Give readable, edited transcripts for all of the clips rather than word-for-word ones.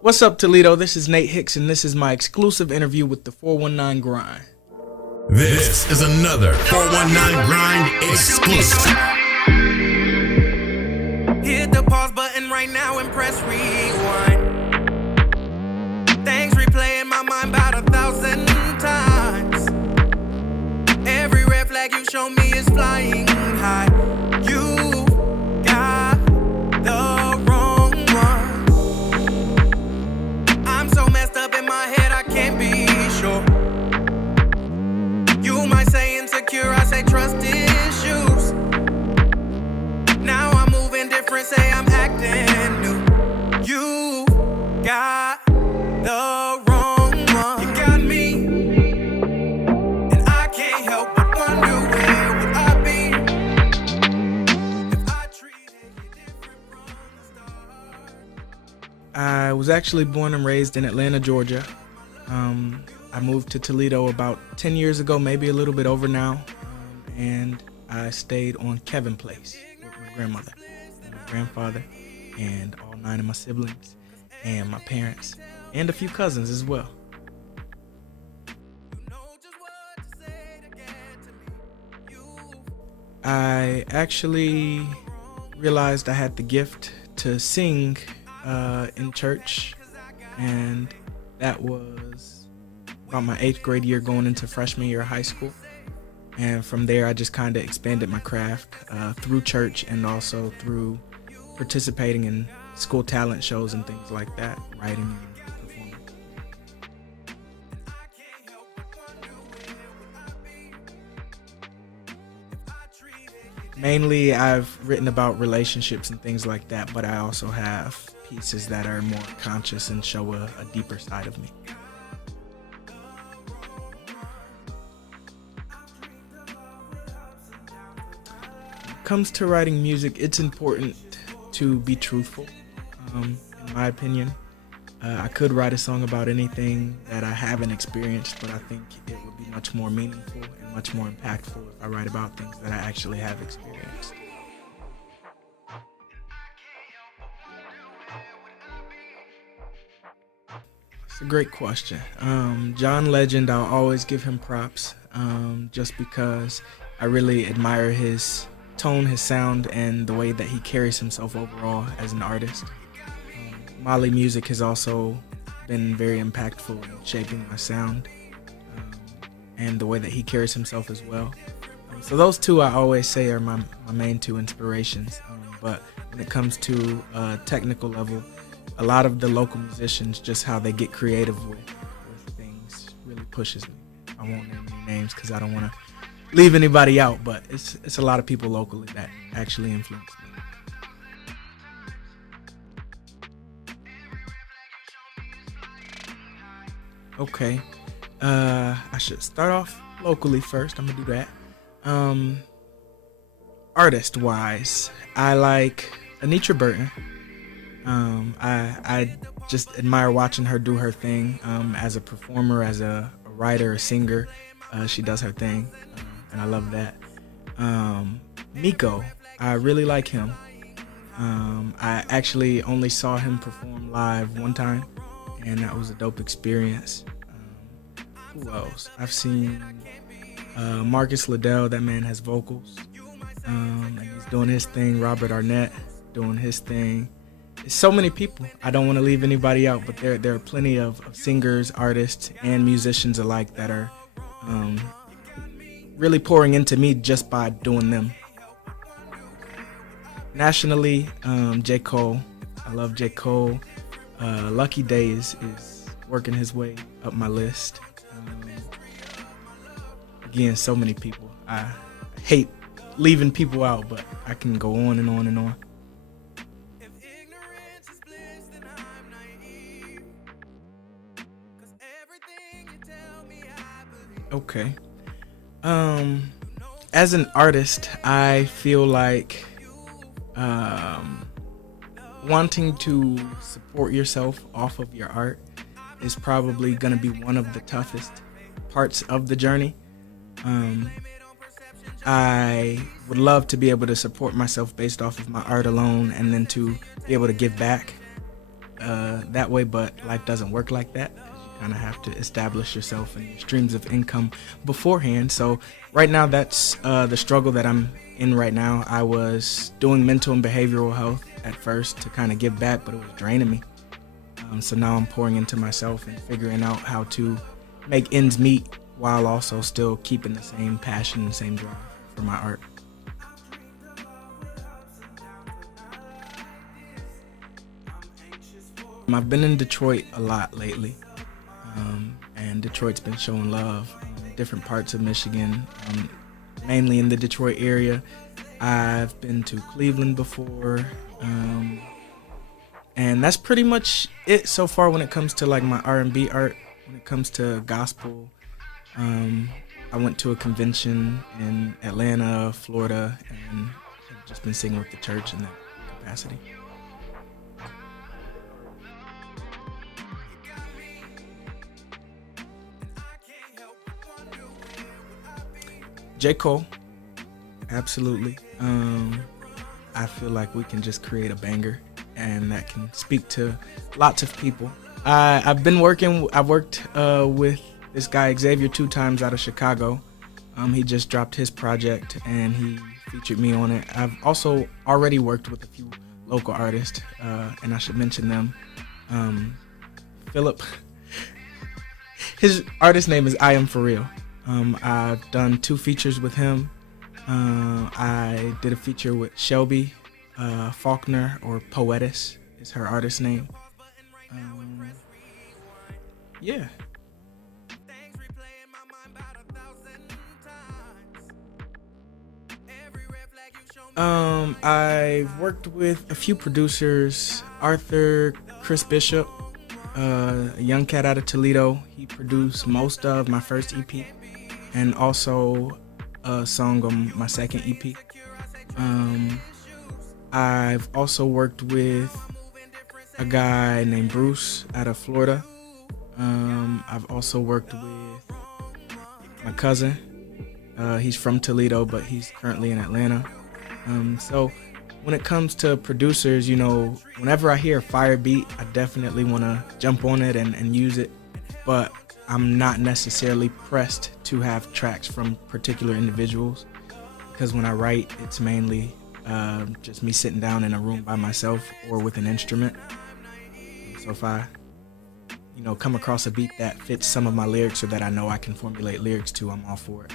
What's up, Toledo? This is Nate Hicks, and this is my exclusive interview with the 419 Grind. This is another 419 Grind exclusive. Hit the pause button right now and press rewind. Things replay in my mind about 1,000 times. Every red flag you show me is flying high. You got the wrong one. I'm so messed up in my head I can't be sure. You might say insecure, I say trust issues. Now I'm moving different, say I'm acting new. You got the wrong one. You got me, and I can't help but wonder where would I be if I treated you different from the start. I was actually born and raised in Atlanta, Georgia. I moved to Toledo about 10 years ago, maybe a little bit over now, and I stayed on Kevin Place with my grandmother, and my grandfather, and all 9 of my siblings, and my parents, and a few cousins as well. I actually realized I had the gift to sing in church, and that was about my 8th grade year going into freshman year of high school. And from there, I just kind of expanded my craft through church and also through participating in school talent shows and things like that, writing and performing. Mainly, I've written about relationships and things like that, but I also have pieces that are more conscious and show a deeper side of me. Comes to writing music, it's important to be truthful. In my opinion, I could write a song about anything that I haven't experienced, but I think it would be much more meaningful and much more impactful if I write about things that I actually have experienced. It's a great question. John Legend, I'll always give him props, just because I really admire his tone, his sound, and the way that he carries himself overall as an artist. Mali music has also been very impactful in shaping my sound, and the way that he carries himself as well. So those two I always say are my main two inspirations. But when it comes to technical level, a lot of the local musicians, just how they get creative with things really pushes me. I won't name any names because I don't want to leave anybody out, but it's a lot of people locally that actually influence me. Okay, I should start off locally first. I'm gonna do that. Artist-wise, I like Anitra Burton. I just admire watching her do her thing as a performer, as a writer, a singer. She does her thing. And I love that. Miko, I really like him. I actually only saw him perform live one time, and that was a dope experience. Who else? I've seen Marcus Liddell. That man has vocals, and he's doing his thing. Robert Arnett doing his thing. There's so many people. I don't want to leave anybody out, but there are plenty of singers, artists, and musicians alike that are really pouring into me just by doing them. Nationally, J. Cole. I love J. Cole. Lucky Day is working his way up my list. Again, so many people. I hate leaving people out, but I can go on and on and on. Okay. As an artist, I feel like wanting to support yourself off of your art is probably going to be one of the toughest parts of the journey. I would love to be able to support myself based off of my art alone, and then to be able to give back. that way, but life doesn't work like that. You kind of have to establish yourself and your streams of income beforehand. So right now, that's the struggle that I'm in right now. I was doing mental and behavioral health at first to kind of give back, but it was draining me. So now I'm pouring into myself and figuring out how to make ends meet while also still keeping the same passion and same drive for my art. I've been in Detroit a lot lately, and Detroit's been showing love. Different parts of Michigan, mainly in the Detroit area. I've been to Cleveland before, and that's pretty much it so far when it comes to like my R&B art. When it comes to gospel, I went to a convention in Atlanta, Florida, and I've just been singing with the church in that capacity. J. Cole, absolutely. I feel like we can just create a banger, and that can speak to lots of people. I've worked with this guy Xavier 2 times out of Chicago. He just dropped his project, and he featured me on it. I've also already worked with a few local artists, and I should mention them. Philip, his artist name is I Am For Real. I've done 2 features with him. I did a feature with Shelby Faulkner, or Poetess is her artist name. Yeah. I've worked with a few producers. Arthur Chris Bishop, a young cat out of Toledo. He produced most of my first EP, and also a song on my second EP. I've also worked with a guy named Bruce out of Florida. I've also worked with my cousin. He's from Toledo, but he's currently in Atlanta. So when it comes to producers, you know, whenever I hear a fire beat, I definitely want to jump on it and use it. But I'm not necessarily pressed to have tracks from particular individuals, because when I write, it's mainly just me sitting down in a room by myself or with an instrument. So if I, come across a beat that fits some of my lyrics, or that I know I can formulate lyrics to, I'm all for it.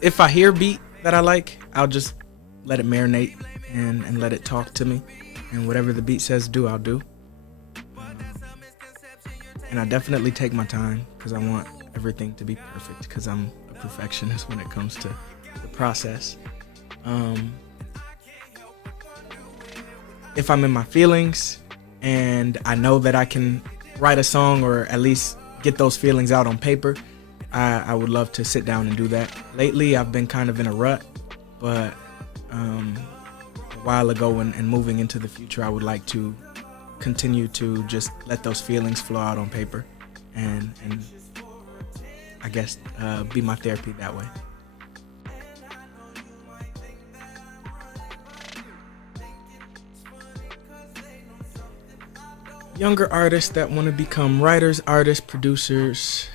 If I hear a beat that I like, I'll just let it marinate and let it talk to me. And whatever the beat says do, I'll do. And I definitely take my time, because I want everything to be perfect, because I'm a perfectionist when it comes to the process. If I'm in my feelings and I know that I can write a song, or at least get those feelings out on paper, I would love to sit down and do that. Lately, I've been kind of in a rut, but a while ago and moving into the future, I would like to continue to just let those feelings flow out on paper, and I guess be my therapy that way. Younger artists that want to become writers, artists, producers,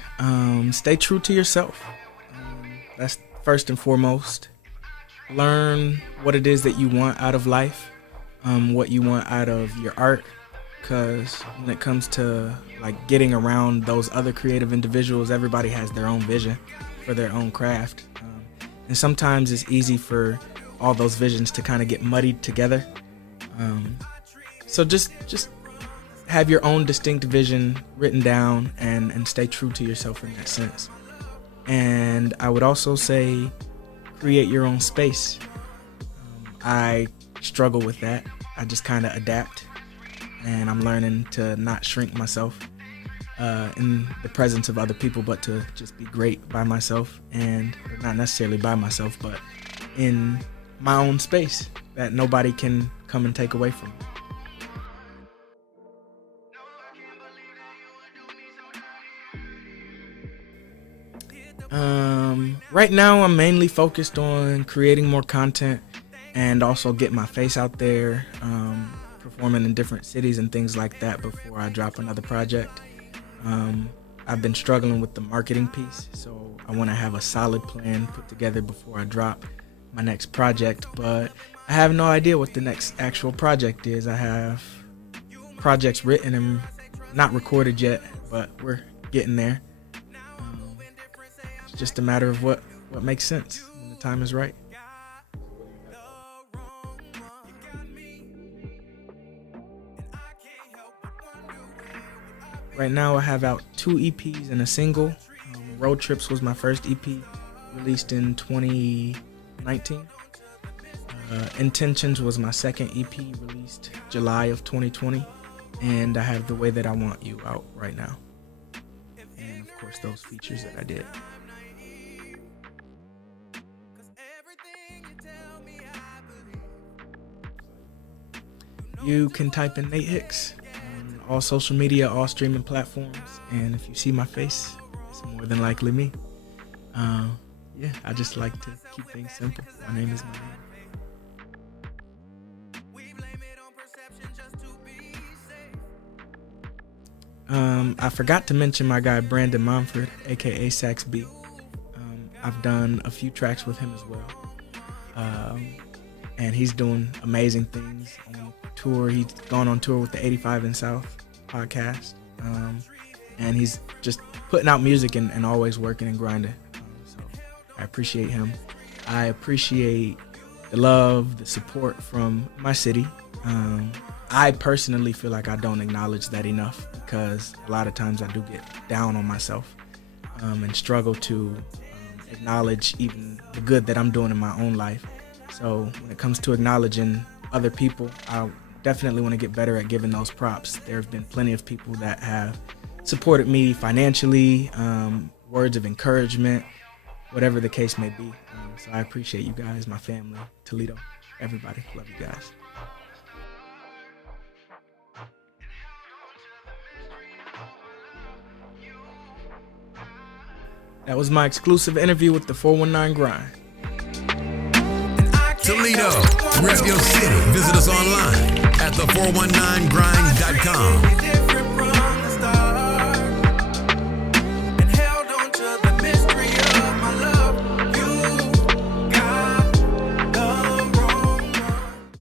stay true to yourself. That's first and foremost. Learn what it is that you want out of life, what you want out of your art, because when it comes to like getting around those other creative individuals, everybody has their own vision for their own craft, and sometimes it's easy for all those visions to kind of get muddied together. So just have your own distinct vision written down and stay true to yourself in that sense. And I would also say create your own space. I struggle with that. I just kind of adapt, and I'm learning to not shrink myself in the presence of other people, but to just be great by myself, and not necessarily by myself, but in my own space that nobody can come and take away from me. Right now I'm mainly focused on creating more content and also get my face out there, performing in different cities and things like that before I drop another project. I've been struggling with the marketing piece, so I want to have a solid plan put together before I drop my next project, but I have no idea what the next actual project is. I have projects written and not recorded yet, but we're getting there. It's just a matter of what makes sense when the time is right. Right now I have out 2 EPs and a single. Road Trips was my first EP, released in 2019. Intentions was my second EP, released July of 2020. And I have The Way That I Want You out right now. And of course those features that I did. You can type in Nate Hicks on all social media, all streaming platforms, and if you see my face, it's more than likely me. Yeah, I just like to keep things simple. My name is my name. I forgot to mention my guy Brandon Momford, aka Sax B. I've done a few tracks with him as well. And he's doing amazing things on tour. He's gone on tour with the 85 in South podcast. And he's just putting out music and always working and grinding. So I appreciate him. I appreciate the love, the support from my city. I personally feel like I don't acknowledge that enough because a lot of times I do get down on myself and struggle to acknowledge even the good that I'm doing in my own life. So when it comes to acknowledging other people, I definitely want to get better at giving those props. There have been plenty of people that have supported me financially, words of encouragement, whatever the case may be. So I appreciate you guys, my family, Toledo, everybody. Love you guys. That was my exclusive interview with the 419 Grind. Toledo, rep your city. Visit us online at the419grind.com.